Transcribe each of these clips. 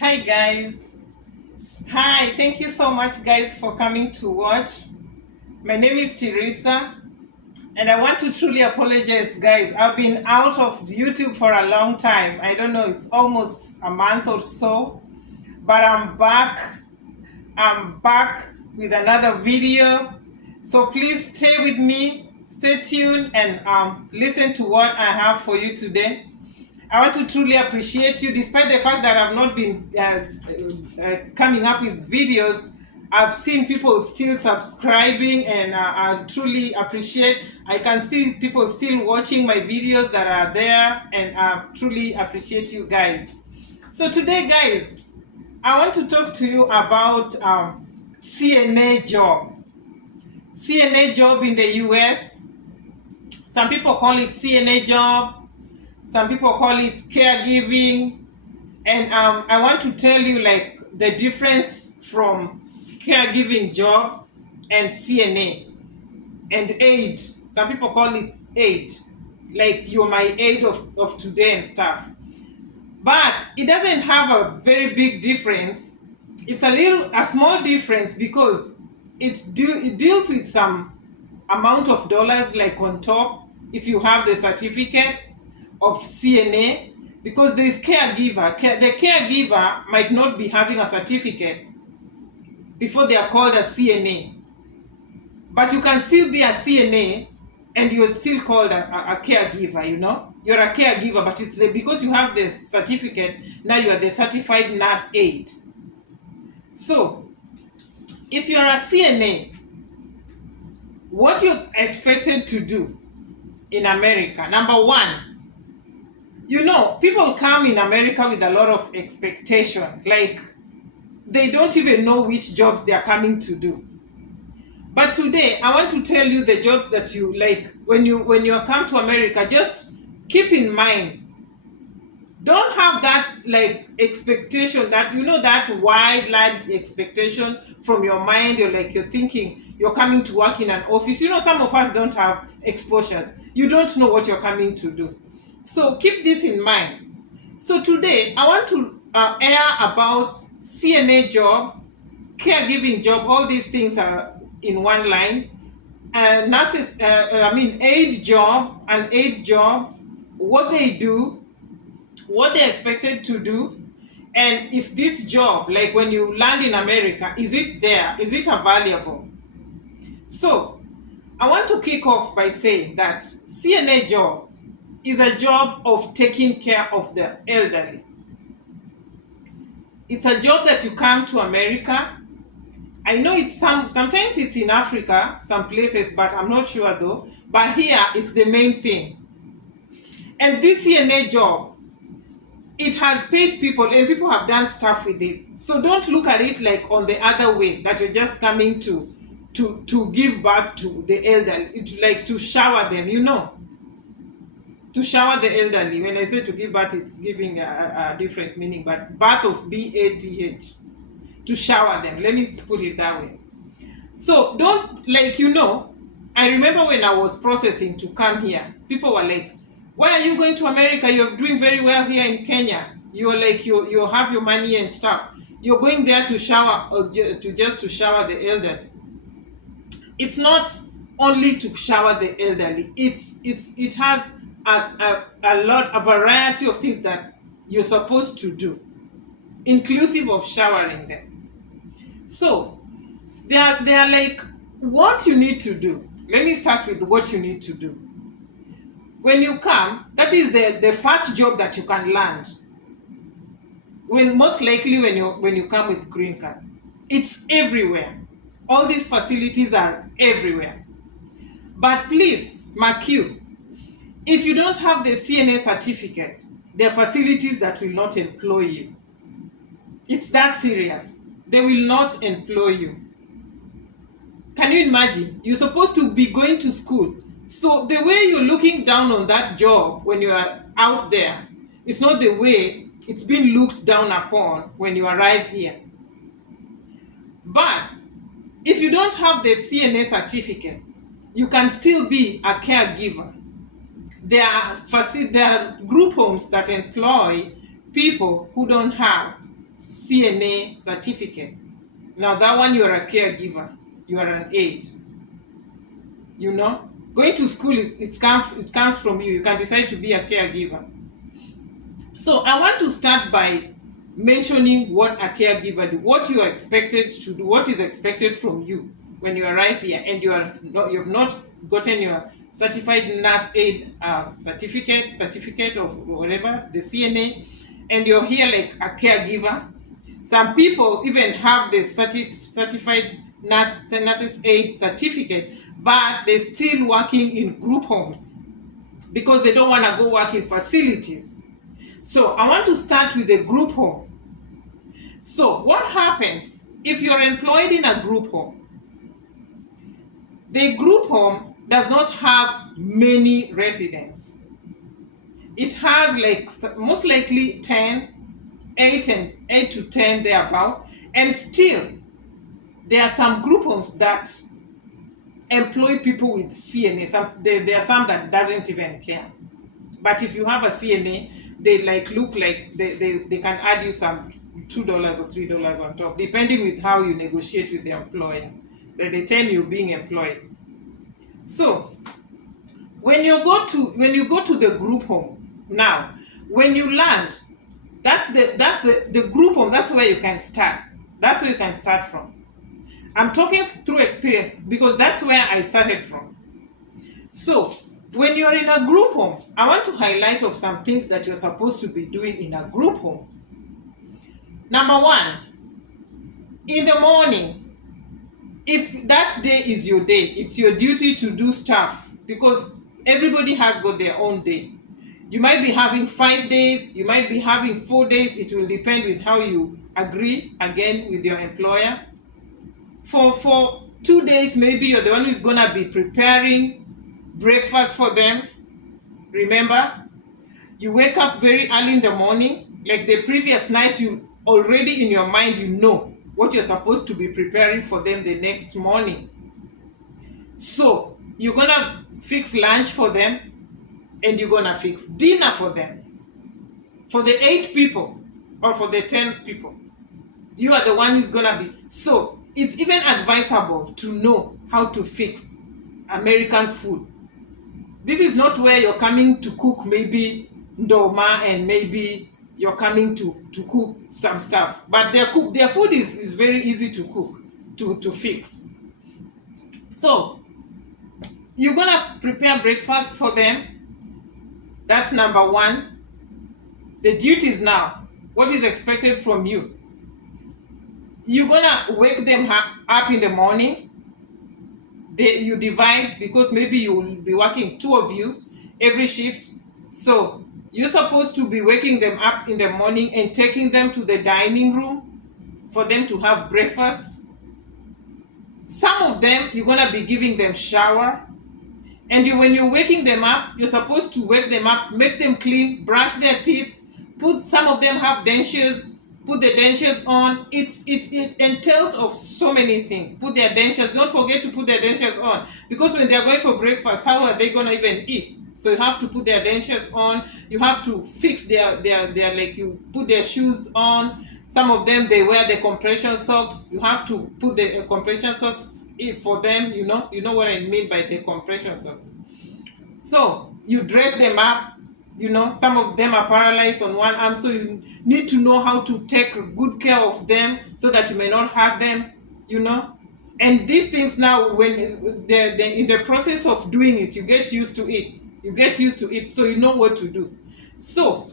Hi guys. Hi, thank you so much guys for coming to watch. My name is Teresa and I want to truly apologize guys. I've been out of YouTube for a long time. I don't know, it's almost a month or so, but I'm back. I'm back with another video. So please stay with me, stay tuned and listen to what I have for you today. I want to truly appreciate you, despite the fact that I've not been coming up with videos. I've seen people still subscribing, and I truly appreciate. I can see people still watching my videos that are there, and I truly appreciate you guys. So today, guys, I want to talk to you about CNA job. CNA job in the US. Some people call it CNA job. Some people call it caregiving, and I want to tell you like the difference from caregiving job and CNA and aid. Some people call it aid, like you're my aid of today and stuff. But it doesn't have a very big difference. It's a small difference because it deals with some amount of dollars like on top if you have the certificate of CNA, because there's caregiver. The caregiver might not be having a certificate before they are called a CNA, but you can still be a CNA and you're still called a caregiver. You know, you're a caregiver, but it's because you have the certificate. Now you are the certified nurse aide. So if you're a CNA, what you're expected to do in America, number one, you know, people come in America with a lot of expectation. Like, they don't even know which jobs they are coming to do. But today, I want to tell you the jobs that you like when you come to America. Just keep in mind, don't have that like expectation that, you know, that wide large expectation from your mind. You're thinking you're coming to work in an office. You know, some of us don't have exposures. You don't know what you're coming to do. So keep this in mind. So today I want to air about CNA job, caregiving job. All these things are in one line. Nurses, aid job, an aid job, what they do, what they're expected to do, and if this job, like when you land in America, is it there? Is it available? So I want to kick off by saying that CNA job is a job of taking care of the elderly. It's a job that you come to America. I know sometimes it's in Africa, some places, but I'm not sure though. But here it's the main thing. And this CNA job, it has paid people and people have done stuff with it. So don't look at it like on the other way, that you're just coming to give birth to the elderly, to shower them, you know. To shower the elderly. When I say to give birth, it's giving a different meaning, but birth of BATH. To shower them. Let me put it that way. So don't, I remember when I was processing to come here, people were like, why are you going to America? You're doing very well here in Kenya. You're like, you have your money and stuff. You're going there to shower, or to shower the elderly. It's not only to shower the elderly. It has a variety of things that you're supposed to do, inclusive of showering them. So they are like what you need to do. Let me start with what you need to do. When you come, that is the first job that you can land. Most likely when you come with green card, it's everywhere. All these facilities are everywhere. But please, mark you, if you don't have the CNA certificate, there are facilities that will not employ you. It's that serious. They will not employ you. Can you imagine? You're supposed to be going to school. So the way you're looking down on that job when you are out there, it's not the way it's being looked down upon when you arrive here. But if you don't have the CNA certificate, you can still be a caregiver. There are group homes that employ people who don't have CNA certificate. Now that one, you are a caregiver, you are an aide. Going to school, it comes from you. You can decide to be a caregiver. So I want to start by mentioning what a caregiver do, what you are expected to do, what is expected from you when you arrive here and you have not gotten your certified nurse aid certificate of whatever, the CNA, and you're here like a caregiver. Some people even have the certified nurses aid certificate, but they're still working in group homes because they don't want to go work in facilities. So I want to start with the group home. So what happens if you're employed in a group home? The group home does not have many residents. It has like most likely 8 to 10 thereabout, and still there are some group homes that employ people with CNA. There are some that doesn't even care. But if you have a CNA, they look like they can add you some $2 or $3 on top, depending with how you negotiate with the employer. The time you're being employed. So when you go to the group home, now when you land, that's the group home. That's where you can start. That's where you can start from. I'm talking through experience because that's where I started from. So when you're in a group home, I want to highlight of some things that you're supposed to be doing in a group home. Number one, in the morning, if that day is your day, it's your duty to do stuff because everybody has got their own day. You might be having 5 days, you might be having 4 days. It will depend with how you agree again with your employer. For 2 days, maybe you're the one who's gonna be preparing breakfast for them. Remember, you wake up very early in the morning, like the previous night. You already in your mind, you know what you're supposed to be preparing for them the next morning. So you're gonna fix lunch for them and you're gonna fix dinner for them, for the 8 people or for the 10 people. You are the one who's gonna be. So it's even advisable to know how to fix American food. This is not where you're coming to cook maybe ndoma and maybe you're coming to cook some stuff. But their food is very easy to cook, to fix. So you're gonna prepare breakfast for them. That's number one. The duties now, what is expected from you. You're gonna wake them up in the morning. You divide because maybe you will be working 2 of you every shift. So you're supposed to be waking them up in the morning and taking them to the dining room for them to have breakfast. Some of them, you're gonna be giving them shower. And when you're waking them up, you're supposed to wake them up, make them clean, brush their teeth, some of them have dentures, put the dentures on. It entails of so many things. Put their dentures, don't forget to put their dentures on. Because when they're going for breakfast, how are they gonna even eat? So you have to put their dentures on. You have to fix their like you put their shoes on. Some of them, they wear the compression socks. You have to put the compression socks for them, you know what I mean by the compression socks. So you dress them up, some of them are paralyzed on one arm, so you need to know how to take good care of them so that you may not hurt them, and these things now, when they're in the process of doing it, you get used to it, so you know what to do. So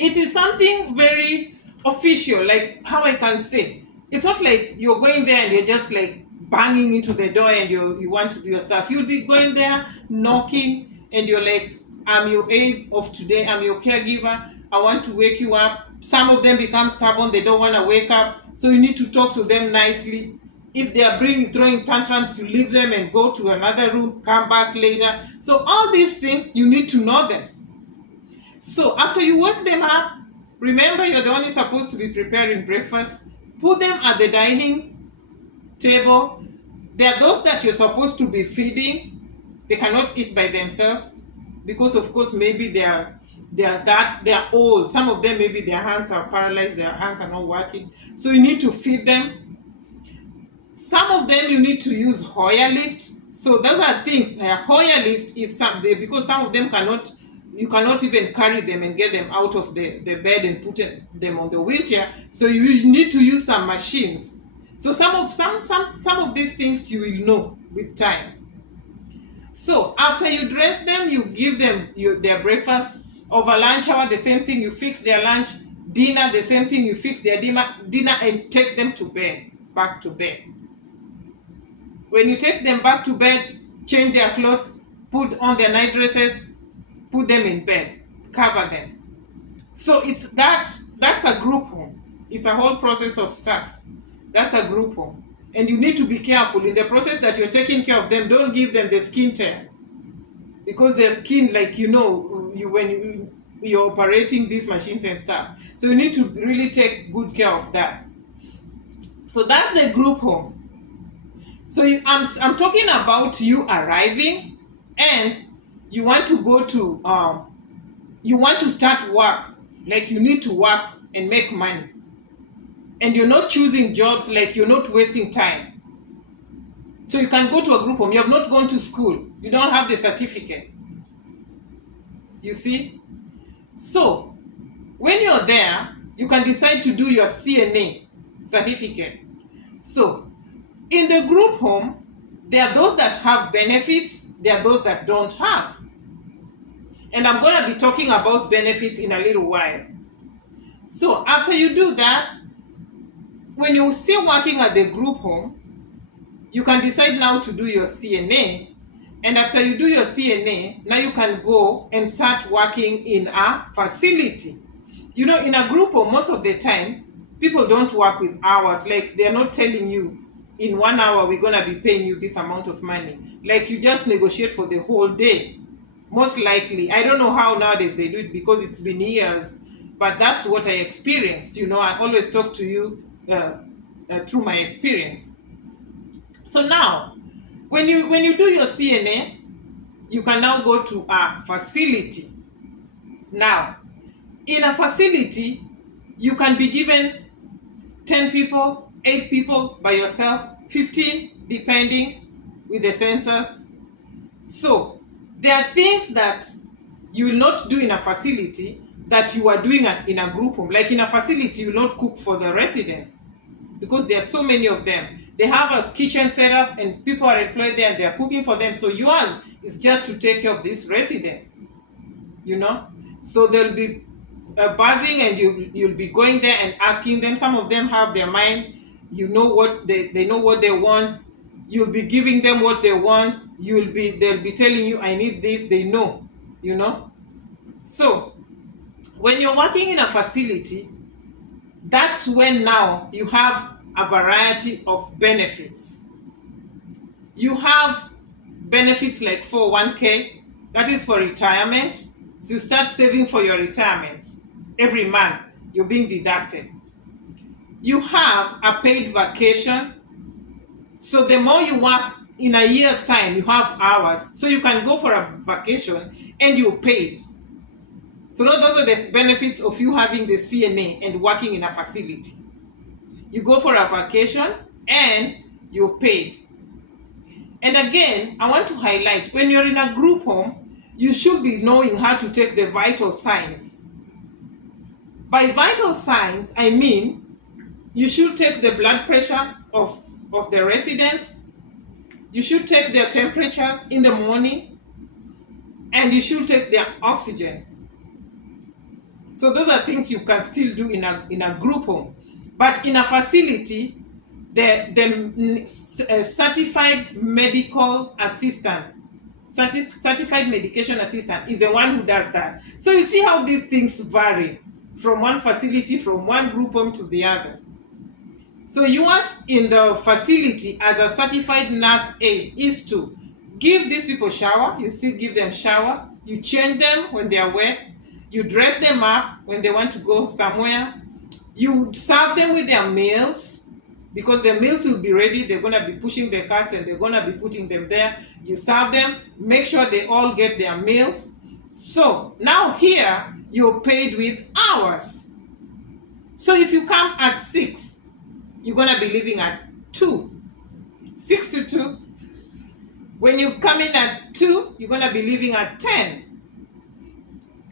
it is something very official, like how I can say, it's not like you're going there and you're just like banging into the door and you want to do your stuff. You'll be going there, knocking, and you're like, I'm your aide of today, I'm your caregiver, I want to wake you up. Some of them become stubborn, they don't want to wake up, so you need to talk to them nicely. If they are throwing tantrums, you leave them and go to another room, come back later. So all these things, you need to know them. So after you wake them up, remember you're the one who's supposed to be preparing breakfast. Put them at the dining table. There are those that you're supposed to be feeding. They cannot eat by themselves because, of course, maybe they are they're old. Some of them, maybe their hands are paralyzed, their hands are not working. So you need to feed them. Some of them you need to use Hoyer lift. So those are things. Hoyer lift is something, because some of them you cannot even carry them and get them out of the bed and put them on the wheelchair. So you need to use some machines. So some of these things you will know with time. So after you dress them, you give them their breakfast. Over lunch hour, the same thing, you fix their lunch. Dinner, the same thing, you fix their dinner and take them to bed, back to bed. When you take them back to bed, change their clothes, put on their night dresses, put them in bed, cover them. So that's a group home. It's a whole process of stuff. That's a group home. And you need to be careful in the process that you're taking care of them. Don't give them the skin tear, because their skin, like, when you're operating these machines and stuff. So you need to really take good care of that. So that's the group home. So I'm talking about you arriving, and you want to go to you want to start work. Like, you need to work and make money, and you're not choosing jobs, like you're not wasting time. So you can go to a group home. You have not gone to school, you don't have the certificate, you see. So when you're there, you can decide to do your CNA certificate. So in the group home, there are those that have benefits, there are those that don't have. And I'm going to be talking about benefits in a little while. So after you do that, when you're still working at the group home, you can decide now to do your CNA. And after you do your CNA, now you can go and start working in a facility. In a group home, most of the time, people don't work with hours. Like, they're not telling you, in 1 hour, we're going to be paying you this amount of money. Like, you just negotiate for the whole day. Most likely. I don't know how nowadays they do it, because it's been years. But that's what I experienced. I always talk to you through my experience. So now, when you do your CNA, you can now go to a facility. Now, in a facility, you can be given 10 people, 8 people by yourself, 15, depending with the census. So there are things that you will not do in a facility that you are doing in a group home. Like, in a facility, you will not cook for the residents, because there are so many of them. They have a kitchen set up and people are employed there and they are cooking for them. So yours is just to take care of these residents, So they'll be buzzing, and you'll be going there and asking them. Some of them have their mind, what they know what they want. You'll be giving them what they want. They'll be telling you, I need this. They know, So when you're working in a facility, that's when now you have a variety of benefits. You have benefits like 401k, that is for retirement. So you start saving for your retirement. Every month, you're being deducted. You have a paid vacation. So the more you work, in a year's time, you have hours. So you can go for a vacation and you're paid. So now those are the benefits of you having the CNA and working in a facility. You go for a vacation and you're paid. And again, I want to highlight, when you're in a group home, you should be knowing how to take the vital signs. By vital signs, I mean, you should take the blood pressure of the residents. You should take their temperatures in the morning. And you should take their oxygen. So those are things you can still do in a group home. But in a facility, the certified medical assistant, certified medication assistant is the one who does that. So you see how these things vary from one facility, from one group home to the other. So yours in the facility as a certified nurse aide is to give these people shower. You still give them shower. You change them when they are wet. You dress them up when they want to go somewhere. You serve them with their meals, because the meals will be ready. They're going to be pushing the carts and they're going to be putting them there. You serve them, make sure they all get their meals. So now here, you're paid with hours. So if you come at 6, you're going to be leaving at 2. 6 to 2. When you come in at 2, you're going to be leaving at 10.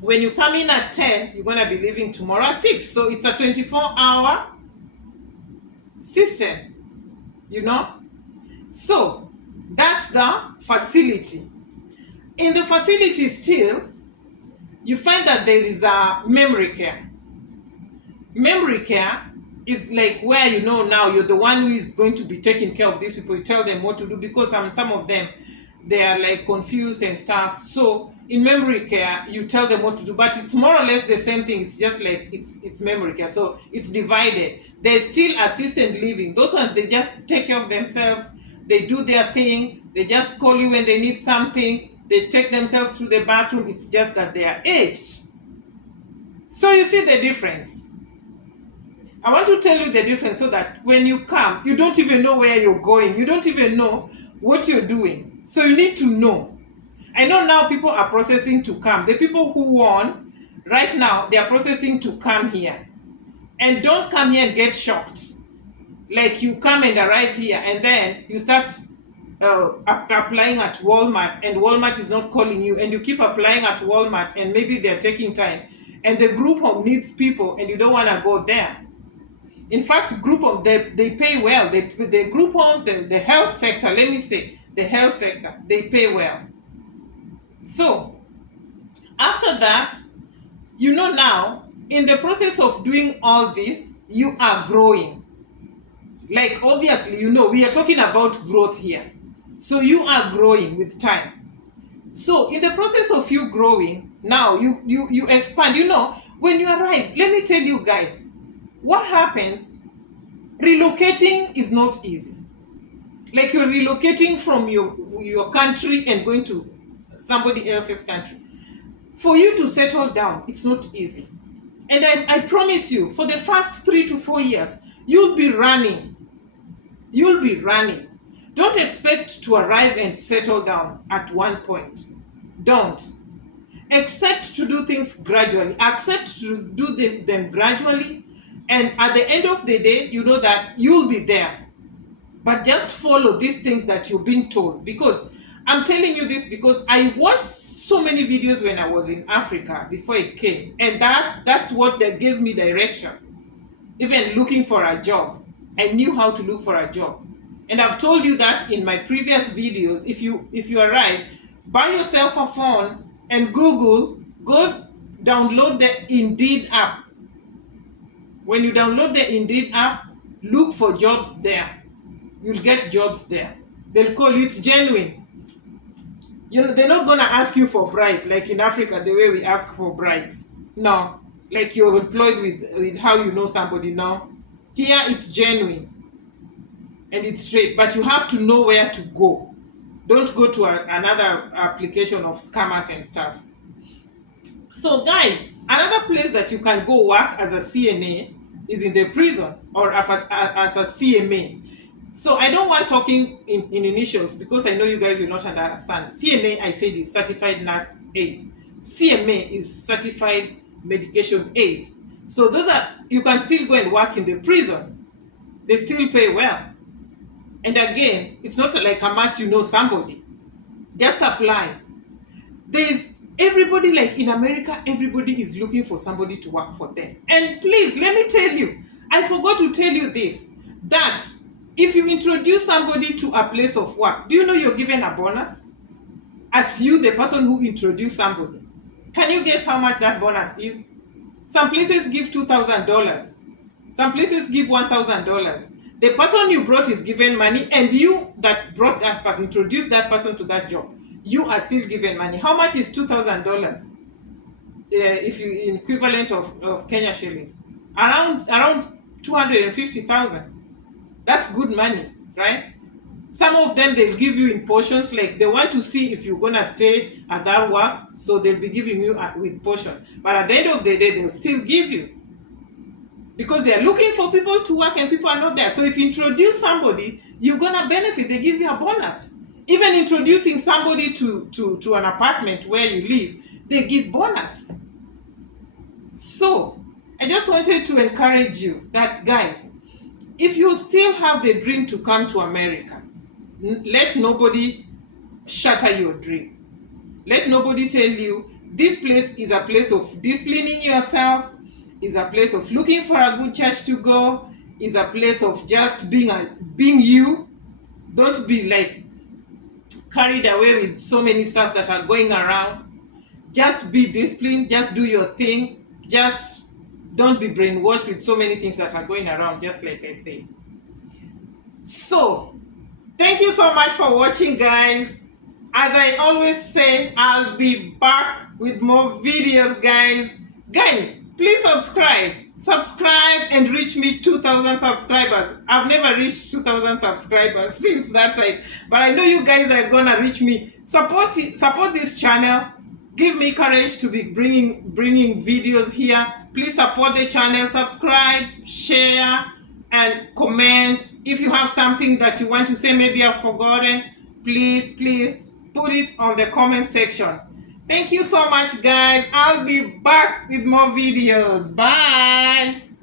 When you come in at 10, you're going to be leaving tomorrow at 6. So it's a 24-hour system, you know. So that's the facility. In the facility still, you find that there is a memory care. Memory care is like where, you know, now you're the one who is going to be taking care of these people. You tell them what to do, because some of them, they are like confused and stuff. So in memory care, you tell them what to do, but it's more or less the same thing. It's just like it's memory care. So it's divided. There's still assisted living. Those ones, they just take care of themselves. They do their thing. They just call you when they need something. They take themselves to the bathroom. It's just that they are aged. So you see the difference. I want to tell you the difference so that when you come, you don't even know where you're going. You don't even know what you're doing. So you need to know. I know now people are processing to come. The people who won, right now, they are processing to come here. And don't come here and get shocked. Like you come and arrive here and then you start applying at Walmart, and Walmart is not calling you, and you keep applying at Walmart and maybe they're taking time. And the group home needs people and you don't want to go there. In fact, group home, they pay well. The group homes, the health sector, let me say, the health sector, they pay well. So, after that, you know now, in the process of doing all this, you are growing. Like, obviously, you know, we are talking about growth here. So, you are growing with time. So, in the process of you growing, now you expand. You know, when you arrive, let me tell you guys, what happens, relocating is not easy. Like you're relocating from your country and going to somebody else's country. For you to settle down, it's not easy. And I promise you, for the first 3 to 4 years, you'll be running. You'll be running. Don't expect to arrive and settle down at one point. Don't. Accept to do things gradually. Accept to do them gradually. And at the end of the day, you know that you'll be there. But just follow these things that you've been told. Because I'm telling you this because I watched so many videos when I was in Africa before I came. And that's what that gave me direction. Even looking for a job. I knew how to look for a job. And I've told you that in my previous videos. If you arrive, buy yourself a phone and go download the Indeed app. When you download the Indeed app, look for jobs there. You'll get jobs there. They'll call you. It's genuine. You know, they're not going to ask you for bribe like in Africa, the way we ask for bribes. No. Like you're employed with how you know somebody. No. Here it's genuine. And it's straight. But you have to know where to go. Don't go to another application of scammers and stuff. So guys, another place that you can go work as a CNA is in the prison or as a CMA. So I don't want talking in initials because I know you guys will not understand. CNA, I said, is Certified Nurse Aid. CMA is Certified Medication Aid. So those are, you can still go and work in the prison. They still pay well. And again, it's not like a must you know somebody. Just apply. There's everybody, like in America, everybody is looking for somebody to work for them. And please, let me tell you, I forgot to tell you this, that if you introduce somebody to a place of work, do you know you're given a bonus? As you, the person who introduced somebody. Can you guess how much that bonus is? Some places give $2,000. Some places give $1,000. The person you brought is given money, and you that brought that person, introduced that person to that job, you are still given money. How much is $2,000? If you in equivalent of Kenya shillings, around 250,000. That's good money, right? Some of them they'll give you in portions, like they want to see if you're gonna stay at that work, so they'll be giving you with portion. But at the end of the day, they'll still give you because they are looking for people to work and people are not there. So if you introduce somebody, you're gonna benefit. They give you a bonus. Even introducing somebody to an apartment where you live, they give bonus. So I just wanted to encourage you that, guys, if you still have the dream to come to America, let nobody shatter your dream. Let nobody tell you this place is a place of disciplining yourself, is a place of looking for a good church to go, is a place of just being you. Don't be like carried away with so many stuff that are going around. Just be disciplined, just do your thing, just don't be brainwashed with so many things that are going around, just like I say. So thank you so much for watching, guys. As I always say, I'll be back with more videos, guys. Guys, please subscribe and reach me 2,000 subscribers. I've never reached 2,000 subscribers since that time, but I know you guys are gonna reach me. Support this channel. Give me courage to be bringing videos here. Please support the channel, subscribe, share, and comment. If you have something that you want to say, maybe I've forgotten, please put it on the comment section. Thank you so much, guys. I'll be back with more videos. Bye.